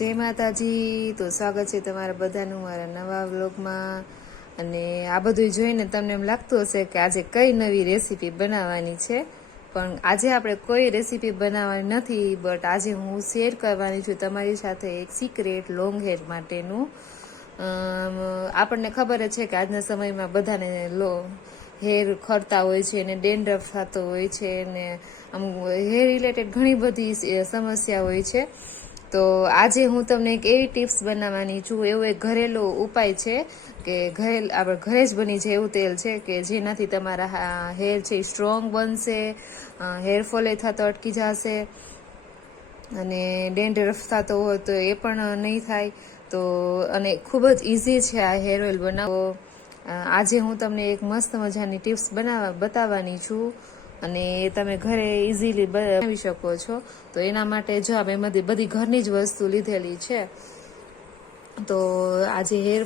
જય માતાજી। તો સ્વાગત છે તમારા બધાનું મારા નવા વ્લોગમાં। અને આ બધું જોઈને તમને એમ લાગતું હશે કે આજે કઈ નવી રેસીપી બનાવવાની છે, પણ આજે આપણે કોઈ રેસીપી બનાવવાની નથી, બટ આજે હું શેર કરવાની છું તમારી સાથે એક સિક્રેટ લોંગ હેર માટેનું। આપણને ખબર જ છે કે આજના સમયમાં બધાને હેર ખરતા હોય છે ને ડેન્ડ્રફ થતો હોય છે ને આમ હેર રિલેટેડ ઘણી બધી સમસ્યા હોય છે। તો આજે હું તમને એક એવી ટિપ્સ બનાવવાની છું, એવો એક ઘરેલું ઉપાય છે કે આપણે ઘરે જ બની જાય એવું તેલ છે કે જેનાથી તમારા હેર છે સ્ટ્રોંગ બનશે, હેર ફોલ થતો અટકી જશે અને ડેન્ડ્રફ થતો હોય તો એ પણ નહીં થાય। તો અને ખૂબ જ ઇઝી છે આ હેર ઓઇલ બનાવવો। આજે હું તમને એક મસ્ત મજાની ટિપ્સ બતાવવાની છું અને તમે ઘરે ઇઝીલી બનાવી શકો છો। તો એના માટે જો આપણે બધી ઘરની જ વસ્તુ લીધેલી છે। તો આજે હેર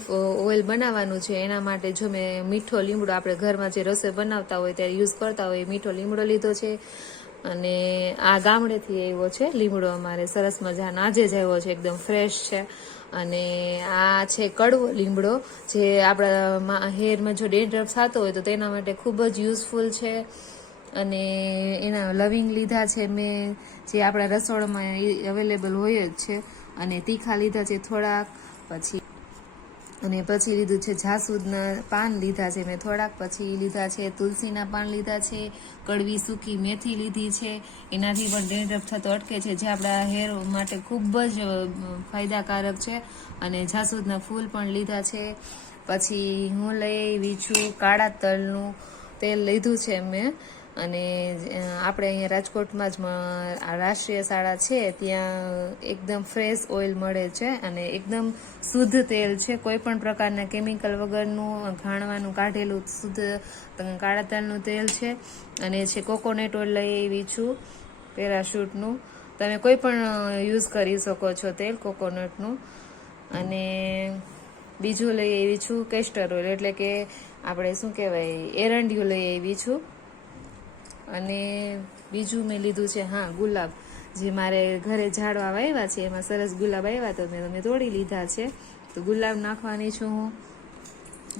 ઓઇલ બનાવવાનું છે, એના માટે જો મેં મીઠો લીમડો, આપણે ઘરમાં જે રસોઈ બનાવતા હોય ત્યારે યુઝ કરતા હોય મીઠો લીમડો લીધો છે। અને આ ગામડેથી આવ્યો છે લીમડો, અમારે સરસ મજાનો આજે જ આવ્યો છે, એકદમ ફ્રેશ છે। અને આ છે કડવો લીમડો, જે આપણા હેરમાં જો ડેન્ડ્રફ થતો હોય તો તેના માટે ખૂબ જ યુઝફુલ છે। અને એના લવિંગ લીધા છે મેં, જે આપણા રસોડામાં અવેલેબલ હોય જ છે। અને તીખા લીધા છે થોડાક, પછી લીધું છે જાસૂદના પાન લીધા છે મેં થોડાક, પછી લીધા છે તુલસીના પાન લીધા છે, કડવી સૂકી મેથી લીધી છે, એનાથી પણ ડેન્ડ્રફ થતો અટકે છે, જે આપણા હેર માટે ખૂબ જ ફાયદાકારક છે। અને જાસૂદના ફૂલ પણ લીધા છે। પછી હું લઈ આવી છું કાળા તલનું તેલ લીધું છે મેં। અને આપણે અહીંયા રાજકોટમાં જ રાષ્ટ્રીય શાળા છે ત્યાં એકદમ ફ્રેશ ઓઇલ મળે છે અને એકદમ શુદ્ધ તેલ છે, કોઈ પણ પ્રકારના કેમિકલ વગરનું ઘાણવાનું કાઢેલું શુદ્ધ કાળા તલનું તેલ છે। અને છે કોકોનટ ઓઇલ લઈ આવી છું પેરાશૂટનું, તમે કોઈ પણ યુઝ કરી શકો છો તેલ કોકોનટનું। અને બીજું લઈ આવી છું કેસ્ટર ઓઇલ, એટલે કે આપણે શું કહેવાય એરંડિયું લઈ આવી છું। અને બીજું મેં લીધું છે ગુલાબ, જે મારે ઘરે ઝાડવા વાવ્યા છે, એમાં સરસ ગુલાબ આવ્યા તો મેં તોડી લીધા છે, તો ગુલાબ નાખવાની છું હું।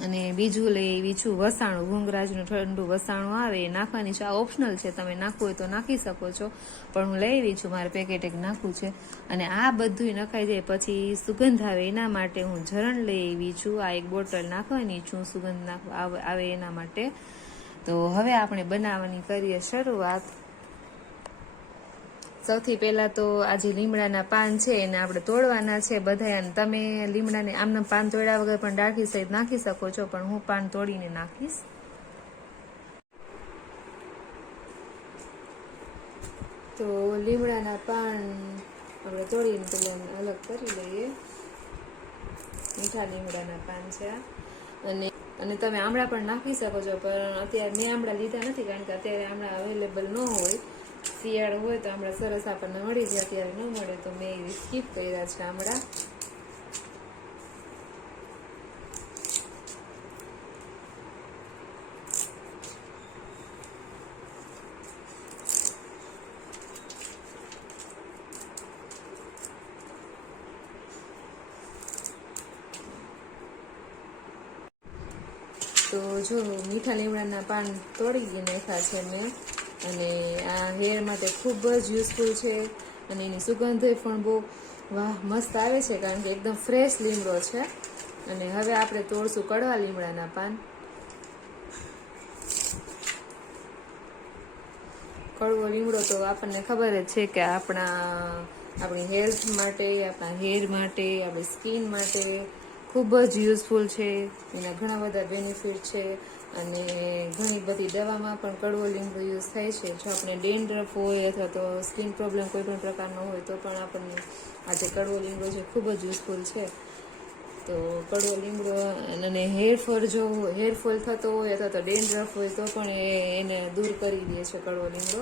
અને બીજું લઈ આવી છું વસાણું, ભૂંગરાજનું ઠંડુ વસાણું આવે એ નાખવાની છે, આ ઓપ્શનલ છે, તમે નાખવું હોય તો નાખી શકો છો, પણ હું લઈ આવી છું, મારે પેકેટ એક નાખવું છે। અને આ બધું નખાઈ જાય પછી સુગંધ આવે એના માટે હું ઝરણ લઈ આવી છું, આ એક બોટલ નાખવાની છું સુગંધ આવે એના માટે। તો હવે આપણે બનાવવાની કરીએ શરૂઆત। સૌથી પહેલા તો આ જે લીમડાના પાન છે એને આપણે તોડવાના છે બધા। તમે લીમડાને આમના પાન તોડ્યા વગર પણ ડાળખી સહિત નાખી શકો છો, પણ હું પાન તોડીને નાખીશ। તો લીમડાના પાન આપણે તોડીને પેલા અલગ કરી લઈએ, મીઠા લીમડાના પાન છે આ। અને તમે આમળા પણ નાખી શકો છો, પણ અત્યારે મેં આમળા લીધા નથી, કારણ કે અત્યારે આમળા અવેલેબલ ન હોય, શિયાળો હોય તો આમળા સરસ આપણને મળી જાય, અત્યારે ન મળે તો મેં સ્કીપ કર્યા છે આમળા। તો જો મીઠા લીમડાના પાન તોડી નાખ્યા છે મેં, અને આ હેર માટે ખૂબ જ યુઝફુલ છે। અને એની સુગંધ પણ બહુ મસ્ત આવે છે, કારણ કે એકદમ ફ્રેશ લીમડો છે। અને હવે આપણે તોડશું કડવા લીમડાના પાન। કડવો લીમડો તો આપણને ખબર જ છે કે આપણી હેલ્થ માટે, આપણા હેર માટે, આપણી સ્કિન માટે ખૂબ જ યુઝફુલ છે, એના ઘણા બધા બેનિફિટ છે। અને ઘણી બધી દવામાં પણ કડવો લીમડો યુઝ થાય છે। જો આપણે ડેન્ડ્રફ હોય અથવા તો સ્કિન પ્રોબ્લેમ કોઈ પણ પ્રકારનો હોય તો પણ આપણને આજે કડવો લીમડો છે ખૂબ જ યુઝફુલ છે। તો કડવો લીમડો, અને હેરફોલ થતો હોય અથવા તો ડેન્ડ્રફ હોય તો પણ એને દૂર કરી દે છે કડવો લીમડો।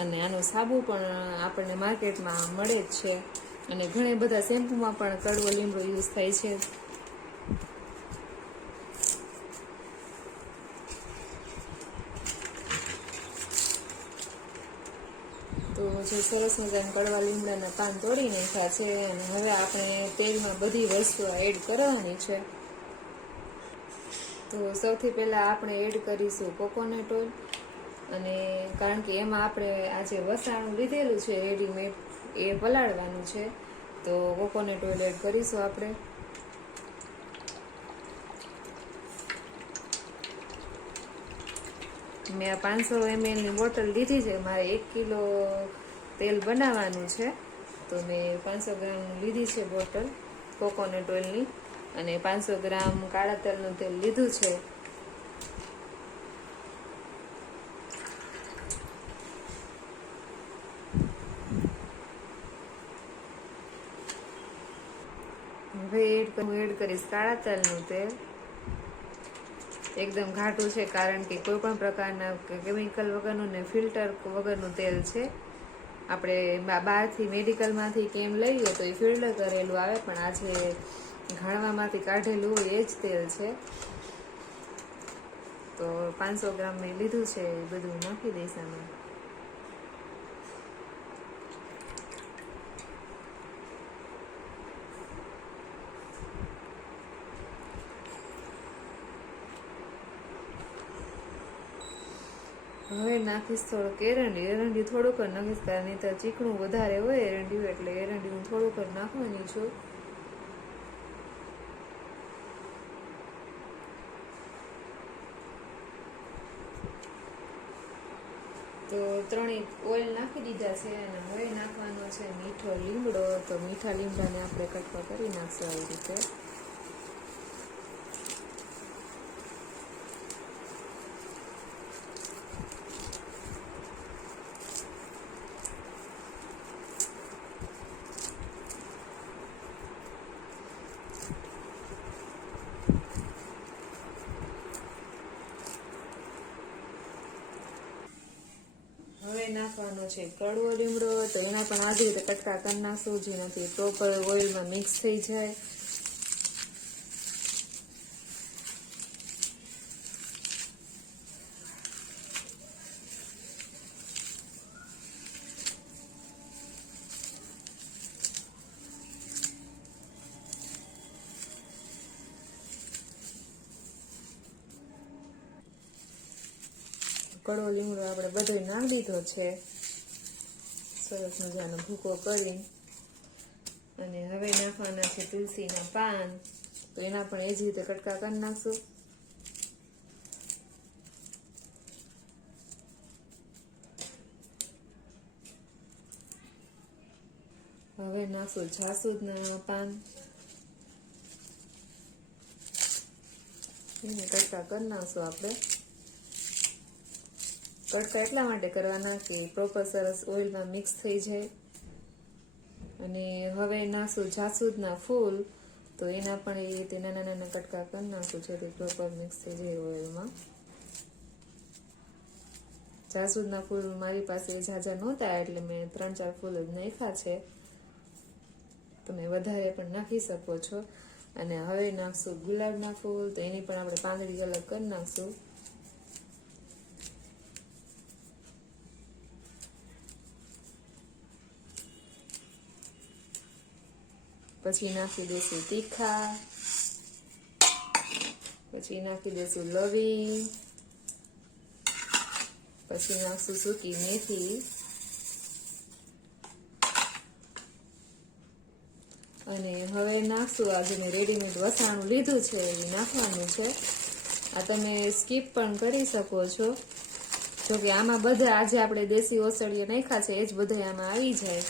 અને આનો સાબુ પણ આપણને માર્કેટમાં મળે જ છે, અને ઘણા બધા શેમ્પૂમાં પણ કડવો લીમડો યુઝ થાય છે। તો જે સરસ મજાના કડવા લીમડાના પાન તોડી નાખ્યા છે અને હવે આપણે તેલમાં બધી વસ્તુ એડ કરવાની છે. તો સૌથી પહેલાં આપણે એડ કરીશું કોકોનટ ઓઇલ, અને કારણ કે એમાં આપણે આ જે વસાણું લીધેલું છે રેડીમેડ એ પલાળવાનું છે, તો કોકોનટ ઓઇલ એડ કરીશું આપણે. મેં આ 500 ml ની બોટલ લીધી છે, મારે 1 કિલો તેલ બનાવવાનું છે, તો મેં 500 ગ્રામ લીધી છે બોટલ કોકોનટ ઓઇલની, અને 500 ગ્રામ કાળા તલનું તેલ લીધું છે. હવે એડ કરીશ કાળા તલનું તેલ. એકદમ ઘાટું છે, કારણ કે કોઈ પણ પ્રકારના કેમિકલ વગરનું ને ફિલ્ટર વગરનું તેલ છે. આપણે બહારથી મેડિકલમાંથી કેમ લઈએ તો એ ફિલ્ટર કરેલું આવે, પણ આ જે ઘાણવામાંથી કાઢેલું હોય એ જ તેલ છે. તો 500 ગ્રામ મેં લીધું છે, એ બધું નાખી દઈશ આમાં. હવે નાખીશ થોડુંક એરંડી થોડુંક જ નાખીશ, કારણ નહીં તો ચીકણું વધારે હોય એરંડી, એટલે એરંડી હું થોડુંક જ નાખવાની છું. તો 3 ઓઇલ નાખી દીધા છે, અને હવે નાખવાનો છે મીઠો લીમડો. તો મીઠા લીમડાને આપણે કટકા કરી નાખશું આવી રીતે. હવે નાખવાનો છે કડવો લીમડો, તો એના પણ આવી રીતે કટકા કરી નાખશું, જેનાથી પ્રોપર ઓઇલમાં મિક્સ થઈ જાય. કડવો લીમડો આપણે બધો નાખી દીધો છે, સરસ મજાનો ભૂકો કરી. અને હવે નાખવાના છે તુલસીના પાન, તો એના પણ એ જ રીતે કટકા કરી નાખશું. હવે નાખશું જાસૂદના પાન, એને કટકા કરી નાખશું આપણે. કટકા એટલા માટે કરવાના કે પ્રોપર સરસ ઓઇલમાં મિક્સ થઈ જાય. અને હવે નાખશું જાસૂદના ફૂલ, તો એના પણ એ રીતે નાના નાના કટકા કરી નાખશું, જેથી પ્રોપર મિક્સ થઈ જાય ઓઇલમાં. જાસૂદના ફૂલ મારી પાસે ઝાઝા નહોતા, એટલે મેં 3-4 ફૂલ જ નાખ્યા છે. તમે વધારે પણ નાખી શકો છો. અને હવે નાખશું ગુલાબના ફૂલ, તો એની પણ આપણે પાંદડી અલગ કરી નાખશું. પછી નાખી દઈશું તીખા, પછી નાખી દઈશું લવિંગ, પછી નાખશું સૂકી મેથી, અને હવે નાખશું આ જે મેં રેડીમેડ વસાણું લીધું છે એ નાખવાનું છે. આ તમે સ્કીપ પણ કરી શકો છો, જોકે આમાં બધા આજે આપણે દેશી ઓસળિયા નાખ્યા છે એ જ બધા આમાં આવી જાય.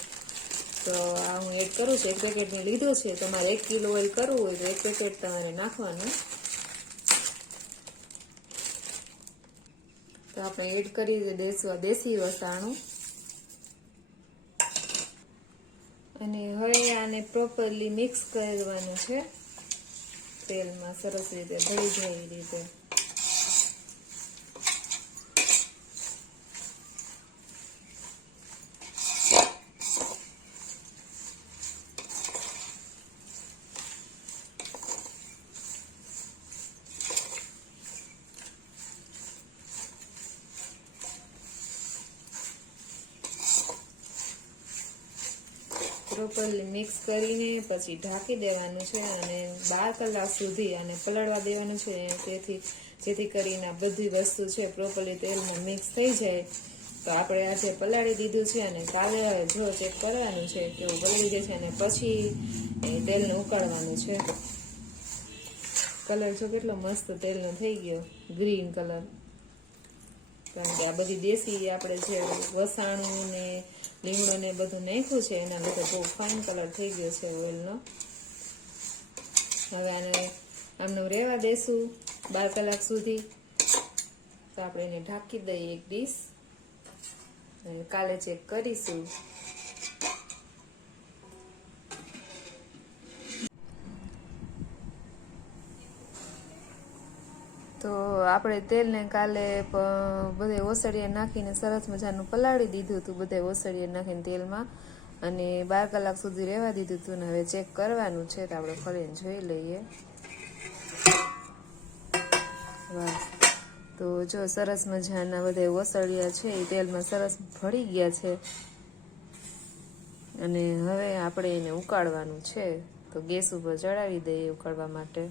તો આ હું એડ કરું છું, 1 પેકેટની લીધું છે. તમારે 1 કિલો ઓઇલ કરવું હોય તો 1 પેકેટ તમારે નાખવાનું. તો આપણે એડ કરી દઈશું દેશી વસાણું, અને હવે આને પ્રોપરલી મિક્સ કરવાનું છે તેલમાં, સરસ રીતે ભળી જાય એ રીતે. પ્રોપરલી મિક્સ કરીને પછી ઢાંકી દેવાનું છે અને 12 કલાક સુધી આને પલાળવા દેવાનું છે, જેથી કરીને બધી વસ્તુ છે પ્રોપરલી તેલમાં મિક્સ થઈ જાય. તો આપણે આજે પલાળી દીધું છે અને કાલે જો ચેક કરવાનું છે કેવું પલળી જશે અને પછી તેલને ઉકાળવાનું છે. કલર જો કેટલો મસ્ત તેલનો થઈ ગયો, ગ્રીન કલર. કારણ કે આ બધી દેશી આપણે જે વસાણું ને લીમડો ને બધું નાખ્યું છે એના લીધે બહુ ફાઇન કલર થઈ ગયો છે ઓઇલનો. હવે આને આમનું રહેવા દેશું 12 કલાક સુધી. તો આપણે એને ઢાંકી દઈએ એક ડીશ અને કાલે ચેક કરીશું. તો આપણે તેલને કાલે બધે ઓસળિયા નાખીને સરસ મજાનું પલાળી દીધું હતું, બધે ઓસળિયા નાખીને તેલમાં, અને 12 કલાક સુધી રહેવા દીધું હતું. ને હવે ચેક કરવાનું છે તો આપણે ફરીને જોઈ લઈએ. વાહ, તો જો સરસ મજાના બધા ઓસળિયા છે એ તેલમાં સરસ ભળી ગયા છે અને હવે આપણે એને ઉકાળવાનું છે. તો ગેસ ઉપર ચડાવી દઈએ ઉકાળવા માટે.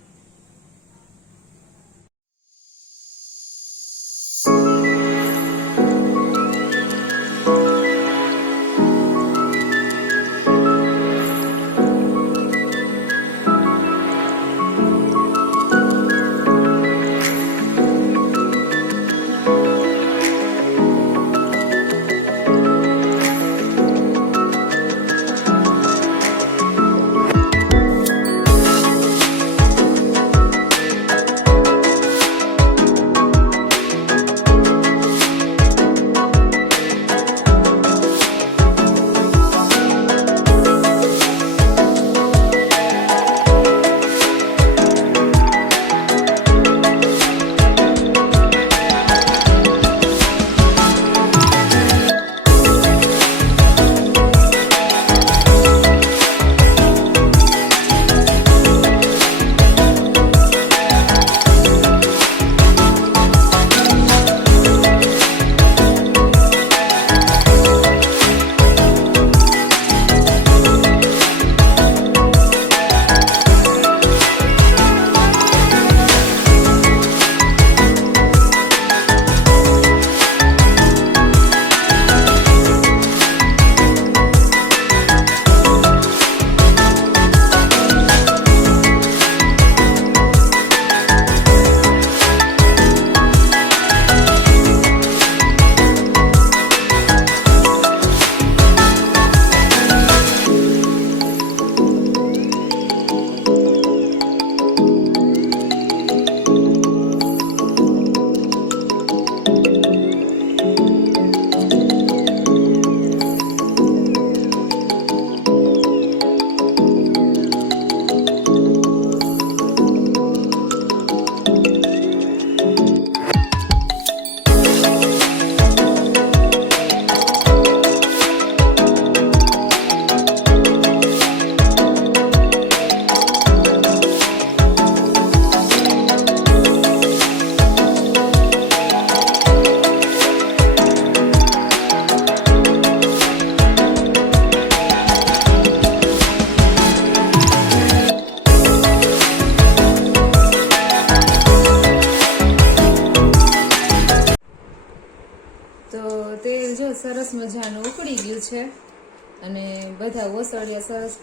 સરસ મજાનું ઉકળી ગયું છે અને બધા ઓસળિયા સરસ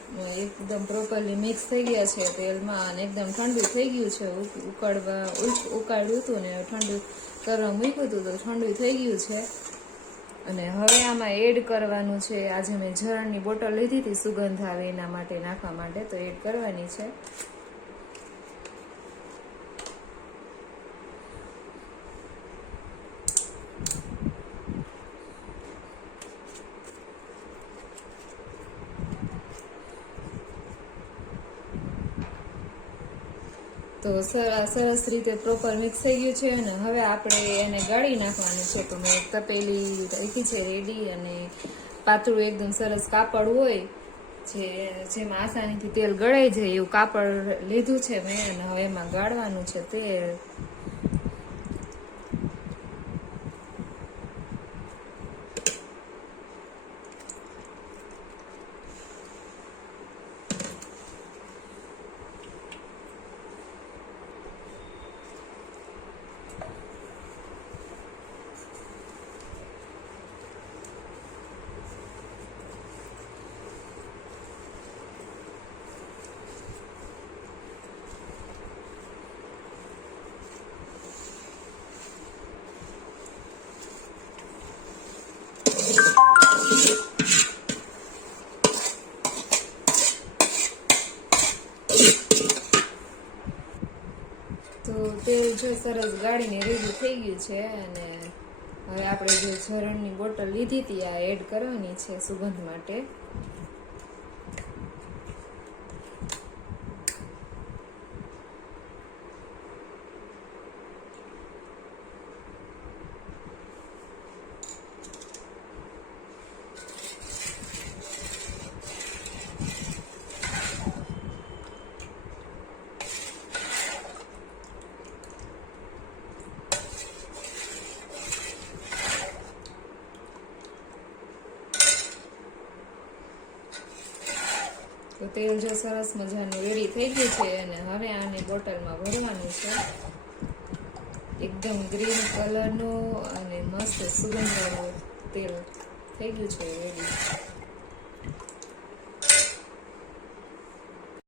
એકદમ પ્રોપરલી મિક્સ થઈ ગયા છે તેલમાં અને એકદમ ઠંડુ થઈ ગયું છે. ઉકાળ્યું હતું ને ઠંડુ કરવા મૂક્યું હતું તો ઠંડુ થઈ ગયું છે. અને હવે આમાં એડ કરવાનું છે, આજે મેં ઝરણની બોટલ લીધી હતી સુગંધ આવે એના માટે નાખવા માટે, તો એડ કરવાની છે. તો સરસ રીતે પ્રોપર મિક્સ થઈ ગયું છે અને હવે આપણે એને ગાળી નાખવાનું છે. તો મેં તપેલી રાખી છે રેડી અને પાતળું એકદમ સરસ કાપડ હોય જેમાં આસાનીથી તેલ ગળાઈ જાય એવું કાપડ લીધું છે મેં અને હવે એમાં ગાળવાનું છે તેલ. જો સરસ ગાળીને રેડી થઈ ગયું છે અને હવે આપણે જે ઝરણની બોટલ લીધી હતી આ એડ કરવાની છે સુગંધ માટે. તો તેલ જો સરસ મજાનું રેડી થઈ ગયું છે અને હવે આને બોટલમાં ભરવાનું છે. એકદમ ગ્રીન કલરનું અને મસ્ત સુગંધવાળું તેલ થઈ ગયું છે રેડી.